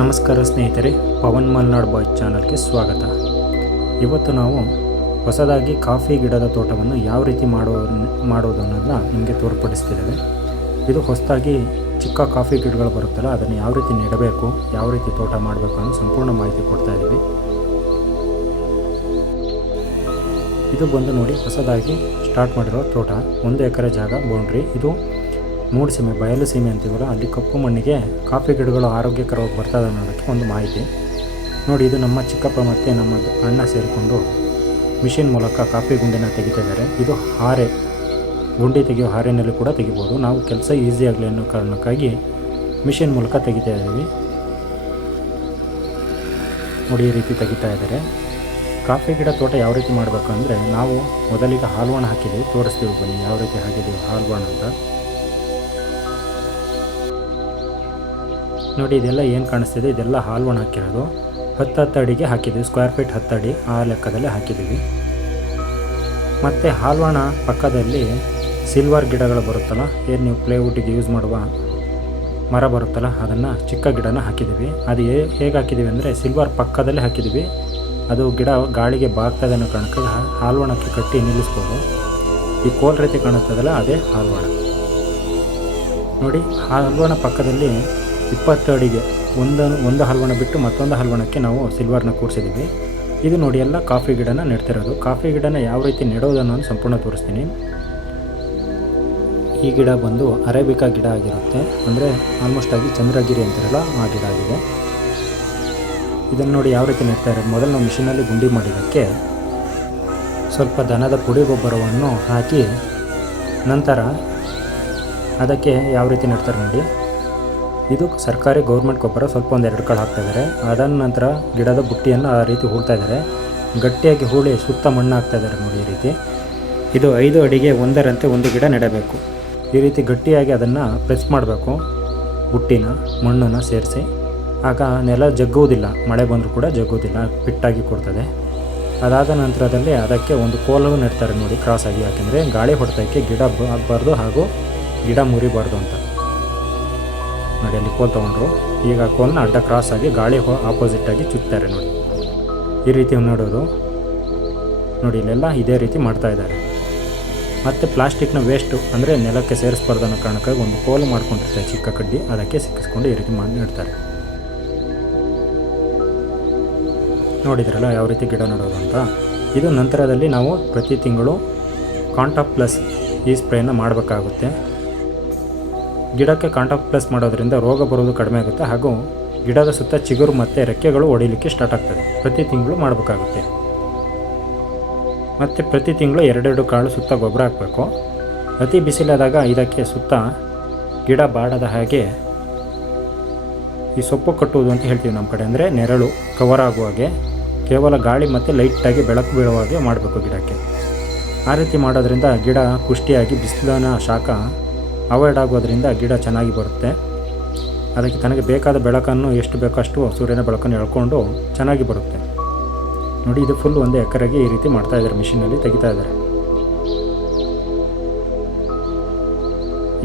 ನಮಸ್ಕಾರ ಸ್ನೇಹಿತರೆ, ಪವನ್ ಮಲ್ನಾಡ್ ಬಾಯ್ ಚಾನಲ್ಗೆ ಸ್ವಾಗತ. ಇವತ್ತು ನಾವು ಹೊಸದಾಗಿ ಕಾಫಿ ಗಿಡದ ತೋಟವನ್ನು ಯಾವ ರೀತಿ ಮಾಡೋದು ಅನ್ನೋದನ್ನ ನಿಮಗೆ ತೋರ್ಪಡಿಸ್ತಿದ್ದೇವೆ. ಇದು ಹೊಸದಾಗಿ ಚಿಕ್ಕ ಕಾಫಿ ಗಿಡಗಳು ಬರುತ್ತಲ್ಲ, ಅದನ್ನು ಯಾವ ರೀತಿ ನೆಡಬೇಕು, ಯಾವ ರೀತಿ ತೋಟ ಮಾಡಬೇಕು ಅನ್ನೋ ಸಂಪೂರ್ಣ ಮಾಹಿತಿ ಕೊಡ್ತಾ ಇದ್ದೀವಿ. ಇದು ಬಂದು ನೋಡಿ, ಹೊಸದಾಗಿ ಸ್ಟಾರ್ಟ್ ಮಾಡಿರೋ ತೋಟ. 1 ಎಕರೆ ಜಾಗ ಬೌಂಡ್ರಿ. ಇದು ಮೂಡು ಸೀಮೆ, ಬಯಲು ಸೀಮೆ ಅಂತೀವಲ್ಲ, ಅಲ್ಲಿ ಕಪ್ಪು ಮಣ್ಣಿಗೆ ಕಾಫಿ ಗಿಡಗಳು ಆರೋಗ್ಯಕರವಾಗಿ ಬರ್ತದೆ ಅನ್ನೋದಕ್ಕೆ ಒಂದು ಮಾಹಿತಿ ನೋಡಿ. ಇದು ನಮ್ಮ ಚಿಕ್ಕಪ್ಪ ಮತ್ತು ನಮ್ಮ ಅಣ್ಣ ಸೇರಿಕೊಂಡು ಮಿಷಿನ್ ಮೂಲಕ ಕಾಫಿ ಗುಂಡಿನ ತೆಗಿತಾ ಇದ್ದಾರೆ. ಇದು ಹಾರೆ, ಗುಂಡಿ ತೆಗೆಯೋ ಹಾರೆನಲ್ಲಿ ಕೂಡ ತೆಗಿಬೋದು. ನಾವು ಕೆಲಸ ಈಸಿ ಆಗಲಿ ಅನ್ನೋ ಕಾರಣಕ್ಕಾಗಿ ಮಿಷಿನ್ ಮೂಲಕ ತೆಗಿತಾ ಇದ್ದೀವಿ ನೋಡಿ. ಈ ರೀತಿ ತೆಗಿತಾ ಇದ್ದಾರೆ. ಕಾಫಿ ಗಿಡ ತೋಟ ಯಾವ ರೀತಿ ಮಾಡಬೇಕು ಅಂದರೆ, ನಾವು ಮೊದಲಿಗೆ ಹಾಲ್ವಾಣ ಹಾಕಿದ್ದೀವಿ, ತೋರಿಸ್ತೀವಿ ಬನ್ನಿ ಯಾವ ರೀತಿ ಹಾಕಿದ್ದೀವಿ ಹಾಲ್ವಾಣ ಅಂತ ನೋಡಿ. ಇದೆಲ್ಲ ಏನು ಕಾಣಿಸ್ತಿದೆ, ಇದೆಲ್ಲ ಹಾಲ್ವಾಣ ಹಾಕಿರೋದು. 10 ಅಡಿಗೆ ಹಾಕಿದ್ದೀವಿ, ಸ್ಕ್ವೇರ್ ಫೀಟ್ 10 ಅಡಿ ಆ ಲೆಕ್ಕದಲ್ಲಿ ಹಾಕಿದ್ದೀವಿ. ಮತ್ತು ಹಾಲ್ವಾಣ ಪಕ್ಕದಲ್ಲಿ ಸಿಲ್ವರ್ ಗಿಡಗಳು ಬರುತ್ತಲ್ಲ, ಏನು ನೀವು ಪ್ಲೇವುಡ್ಗೆ ಯೂಸ್ ಮಾಡುವ ಮರ ಬರುತ್ತಲ್ಲ, ಅದನ್ನು ಚಿಕ್ಕ ಗಿಡನ ಹಾಕಿದ್ದೀವಿ. ಅದು ಹೇಗೆ ಹಾಕಿದ್ದೀವಿ ಅಂದರೆ, ಸಿಲ್ವರ್ ಪಕ್ಕದಲ್ಲೇ ಹಾಕಿದ್ದೀವಿ. ಅದು ಗಿಡ ಗಾಳಿಗೆ ಬಾಗ್ತದೆ ಅನ್ನೋ ಕಾರಣಕ್ಕೆ ಹಾಲ್ವಾಣಕ್ಕೆ ಕಟ್ಟಿ ನಿಲ್ಲಿಸ್ಬೋದು. ಈ ಕೋಲ್ ರೀತಿ ಕಾಣುತ್ತದಲ್ಲ, ಅದೇ ಹಾಲ್ವಾಣ ನೋಡಿ. ಹಾಲ್ವಾಣ ಪಕ್ಕದಲ್ಲಿ 20 ಅಡಿಗೆ ಒಂದು ಹಲ್ವಾಣ ಬಿಟ್ಟು ಮತ್ತೊಂದು ಹಲ್ವಾಣಕ್ಕೆ ನಾವು ಸಿಲ್ವರ್ನ ಕೂರಿಸಿದ್ದೀವಿ. ಇದು ನೋಡಿ, ಎಲ್ಲ ಕಾಫಿ ಗಿಡನ ನೆಡ್ತಿರೋದು. ಕಾಫಿ ಗಿಡನ ಯಾವ ರೀತಿ ನೆಡೋದನ್ನು ಸಂಪೂರ್ಣ ತೋರಿಸ್ತೀನಿ. ಈ ಗಿಡ ಬಂದು ಅರೇಬಿಕಾ ಗಿಡ ಆಗಿರುತ್ತೆ, ಅಂದರೆ ಆಲ್ಮೋಸ್ಟ್ ಆಗಿ ಚಂದ್ರಗಿರಿ ಅಂತಾರಲ್ಲ ಆ ಗಿಡ ಆಗಿದೆ. ಇದನ್ನು ನೋಡಿ ಯಾವ ರೀತಿ ನೆಡ್ತಾ ಇರೋದು. ಮೊದಲು ನಾವು ಮಿಷಿನಲ್ಲಿ ಗುಂಡಿ ಮಾಡಿದ್ದಕ್ಕೆ ಸ್ವಲ್ಪ ದನದ ಪುಡಿ ಗೊಬ್ಬರವನ್ನು ಹಾಕಿ, ನಂತರ ಅದಕ್ಕೆ ಯಾವ ರೀತಿ ನೆಡ್ತಾರೆ ನೋಡಿ. ಇದು ಸರ್ಕಾರಿ ಗೌರ್ಮೆಂಟ್ ಗೊಬ್ಬರ, ಸ್ವಲ್ಪ 1-2 ಕಾಳು ಹಾಕ್ತಾಯಿದ್ದಾರೆ. ಅದಾದ ನಂತರ ಗಿಡದ ಬುಟ್ಟಿಯನ್ನು ಆ ರೀತಿ ಹೂಳ್ತಾ ಇದ್ದಾರೆ. ಗಟ್ಟಿಯಾಗಿ ಹೂಳಿ ಸುತ್ತ ಮಣ್ಣು ಹಾಕ್ತಾಯಿದ್ದಾರೆ ನೋಡಿ. ಈ ರೀತಿ ಇದು 5 ಅಡಿಗೆ ಒಂದರಂತೆ ಒಂದು ಗಿಡ ನೆಡಬೇಕು. ಈ ರೀತಿ ಗಟ್ಟಿಯಾಗಿ ಅದನ್ನು ಪ್ರೆಸ್ ಮಾಡಬೇಕು, ಬುಟ್ಟಿನ ಮಣ್ಣನ್ನು ಸೇರಿಸಿ. ಆಗ ನೆಲ ಜಗ್ಗುವುದಿಲ್ಲ, ಮಳೆ ಬಂದರೂ ಕೂಡ ಜಗ್ಗುವುದಿಲ್ಲ, ಫಿಟ್ಟಾಗಿ ಕೊಡ್ತದೆ. ಅದಾದ ನಂತರದಲ್ಲಿ ಅದಕ್ಕೆ ಒಂದು ಕೋಲನ್ನು ನೆಡ್ತಾರೆ ನೋಡಿ, ಕ್ರಾಸಾಗಿ. ಯಾಕೆಂದರೆ ಗಾಳಿ ಹೊಡೆತಕ್ಕೆ ಗಿಡ ಆಗಬಾರ್ದು ಹಾಗೂ ಗಿಡ ಮುರಿಬಾರ್ದು ಅಂತ ನೋಡಿ. ಅಲ್ಲಿ ಕೋಲ್ ತೊಗೊಂಡ್ರು. ಈಗ ಕೋಲನ್ನ ಅಡ್ಡ ಕ್ರಾಸಾಗಿ ಗಾಳಿ ಆಪೋಸಿಟಾಗಿ ಚುತ್ತಾರೆ ನೋಡಿ. ಈ ರೀತಿ ನೋಡೋದು ನೋಡಿ. ಇಲ್ಲೆಲ್ಲ ಇದೇ ರೀತಿ ಮಾಡ್ತಾ ಇದ್ದಾರೆ. ಮತ್ತು ಪ್ಲಾಸ್ಟಿಕ್ನ ವೇಸ್ಟು ಅಂದರೆ ನೆಲಕ್ಕೆ ಸೇರಿಸ್ಬಾರ್ದು ಅನ್ನೋ ಕಾರಣಕ್ಕಾಗಿ ಒಂದು ಕೋಲು ಮಾಡ್ಕೊಂಡಿರ್ತಾರೆ, ಚಿಕ್ಕ ಕಡ್ಡಿ, ಅದಕ್ಕೆ ಸಿಕ್ಕಿಸ್ಕೊಂಡು ಈ ರೀತಿ ಮಾಡಿ ನೆಡ್ತಾರೆ. ನೋಡಿದ್ರಲ್ಲ ಯಾವ ರೀತಿ ಗಿಡ ನೆಡೋದು ಅಂತ. ಇದು ನಂತರದಲ್ಲಿ ನಾವು ಪ್ರತಿ ತಿಂಗಳು ಕಾಂಟಾಪ್ ಪ್ಲಸ್ ಈ ಸ್ಪ್ರೇನ ಮಾಡಬೇಕಾಗುತ್ತೆ. ಗಿಡಕ್ಕೆ ಕಾಂಟಾಪ್ ಪ್ಲಸ್ ಮಾಡೋದ್ರಿಂದ ರೋಗ ಬರೋದು ಕಡಿಮೆ ಆಗುತ್ತೆ, ಹಾಗೂ ಗಿಡದ ಸುತ್ತ ಚಿಗುರು ಮತ್ತು ರೆಕ್ಕೆಗಳು ಹೊಡಿಲಿಕ್ಕೆ ಸ್ಟಾರ್ಟ್ ಆಗ್ತದೆ. ಪ್ರತಿ ತಿಂಗಳು ಮಾಡಬೇಕಾಗುತ್ತೆ. ಮತ್ತು ಪ್ರತಿ ತಿಂಗಳು 2 ಕಾಳು ಸುತ್ತ ಗೊಬ್ಬರ ಹಾಕಬೇಕು. ಅತಿ ಬಿಸಿಲಾದಾಗ ಇದಕ್ಕೆ ಸುತ್ತ ಗಿಡ ಬಾಡದ ಹಾಗೆ ಈ ಸೊಪ್ಪು ಕಟ್ಟುವುದು ಅಂತ ಹೇಳ್ತೀವಿ ನಮ್ಮ ಕಡೆ. ಅಂದರೆ ನೆರಳು ಕವರ್ ಆಗುವ ಹಾಗೆ, ಕೇವಲ ಗಾಳಿ ಮತ್ತು ಲೈಟಾಗಿ ಬೆಳಕು ಬೀಳುವ ಹಾಗೆ ಮಾಡಬೇಕು ಗಿಡಕ್ಕೆ. ಆ ರೀತಿ ಮಾಡೋದ್ರಿಂದ ಗಿಡ ಪುಷ್ಟಿಯಾಗಿ ಬಿಸಿಲಿನ ಶಾಖ ಅವಾಯ್ಡ್ ಆಗೋದ್ರಿಂದ ಗಿಡ ಚೆನ್ನಾಗಿ ಬರುತ್ತೆ. ಅದಕ್ಕೆ ತನಗೆ ಬೇಕಾದ ಬೆಳಕನ್ನು ಎಷ್ಟು ಬೇಕೋ ಅಷ್ಟು ಸೂರ್ಯನ ಬೆಳಕನ್ನು ಎಳ್ಕೊಂಡು ಚೆನ್ನಾಗಿ ಬರುತ್ತೆ ನೋಡಿ. ಇದು ಫುಲ್ 1 ಎಕರೆಗೆ ಈ ರೀತಿ ಮಾಡ್ತಾ ಇದ್ದಾರೆ, ಮಿಷಿನಲ್ಲಿ ತೆಗಿತಾ ಇದ್ದಾರೆ.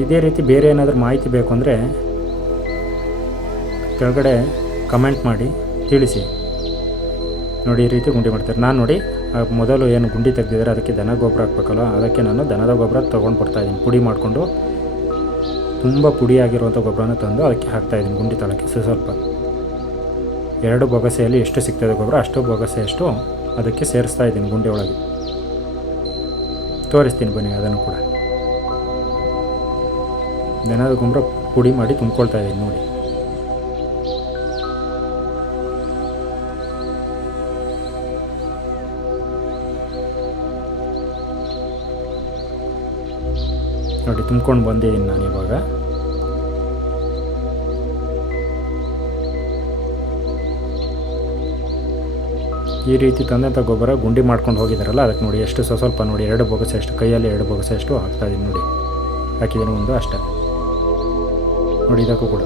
ಇದೇ ರೀತಿ ಬೇರೆ ಏನಾದರೂ ಮಾಹಿತಿ ಬೇಕು ಅಂದರೆ ಕೆಳಗಡೆ ಕಮೆಂಟ್ ಮಾಡಿ ತಿಳಿಸಿ ನೋಡಿ. ಈ ರೀತಿ ಗುಂಡಿ ಮಾಡ್ತಾರೆ. ನಾನು ನೋಡಿ, ಮೊದಲು ಏನು ಗುಂಡಿ ತೆಗೆದಿದ್ದಾರೆ ಅದಕ್ಕೆ ದನ ಗೊಬ್ಬರ ಹಾಕಬೇಕಲ್ಲ, ಅದಕ್ಕೆ ನಾನು ದನದ ಗೊಬ್ಬರ ತೊಗೊಂಡು ಬರ್ತಾಯಿದ್ದೀನಿ. ಪುಡಿ ಮಾಡಿಕೊಂಡು ತುಂಬ ಪುಡಿಯಾಗಿರುವಂಥ ಗೊಬ್ಬರನ ತಂದು ಅದಕ್ಕೆ ಹಾಕ್ತಾಯಿದ್ದೀನಿ ಗುಂಡಿ ತಳಕ್ಕೆ. ಸ್ವಲ್ಪ 2 ಬೊಗಸೆಯಲ್ಲಿ ಎಷ್ಟು ಸಿಗ್ತದೆ ಗೊಬ್ಬರ, ಅಷ್ಟು ಬೊಗಸೆಯಷ್ಟು ಅದಕ್ಕೆ ಸೇರಿಸ್ತಾ ಇದ್ದೀನಿ ಗುಂಡಿ ಒಳಗೆ. ತೋರಿಸ್ತೀನಿ ಬನ್ನಿ ಅದನ್ನು ಕೂಡ. ದನದ ಗೊಬ್ಬರ ಪುಡಿ ಮಾಡಿ ತುಂಬ್ಕೊಳ್ತಾ ಇದ್ದೀನಿ ನೋಡಿ. ನೋಡಿ, ತುಂಬ್ಕೊಂಡು ಬಂದಿದ್ದೀನಿ ನಾನು ಇವಾಗ. ಈ ರೀತಿ ತಂದಂಥ ಗೊಬ್ಬರ ಗುಂಡಿ ಮಾಡ್ಕೊಂಡು ಹೋಗಿದ್ದಾರಲ್ಲ, ಅದಕ್ಕೆ ನೋಡಿ ಎಷ್ಟು ಸ್ವಲ್ಪ ನೋಡಿ, 2 ಬೊಗಸೆ ಅಷ್ಟು, ಕೈಯಲ್ಲಿ 2 ಬೊಗಸೆ ಅಷ್ಟು ಹಾಕ್ತಾಯಿದ್ದೀನಿ ನೋಡಿ. ಹಾಕಿದ್ದೀನಿ ಒಂದು ಅಷ್ಟೇ ನೋಡಿ. ಇದಕ್ಕೂ ಕೂಡ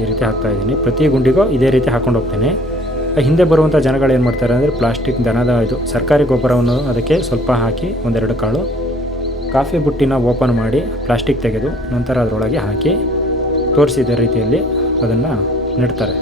ಈ ರೀತಿ ಹಾಕ್ತಾಯಿದ್ದೀನಿ. ಪ್ರತಿ ಗುಂಡಿಗೂ ಇದೇ ರೀತಿ ಹಾಕ್ಕೊಂಡು ಹೋಗ್ತೇನೆ. ಹಿಂದೆ ಬರುವಂಥ ಜನಗಳು ಏನು ಮಾಡ್ತಾರೆ ಅಂದರೆ, ಪ್ಲಾಸ್ಟಿಕ್ ದನದ ಇದು ಸರ್ಕಾರಿ ಗೊಬ್ಬರವನ್ನು ಅದಕ್ಕೆ ಸ್ವಲ್ಪ ಹಾಕಿ 1-2 ಕಾಳು ಕಾಫಿ ಬುಟ್ಟಿನ ಓಪನ್ ಮಾಡಿ ಪ್ಲಾಸ್ಟಿಕ್ ತೆಗೆದು ನಂತರ ಅದರೊಳಗೆ ಹಾಕಿ ತೋರಿಸಿದ ರೀತಿಯಲ್ಲಿ ಅದನ್ನು ನೆಡ್ತಾರೆ.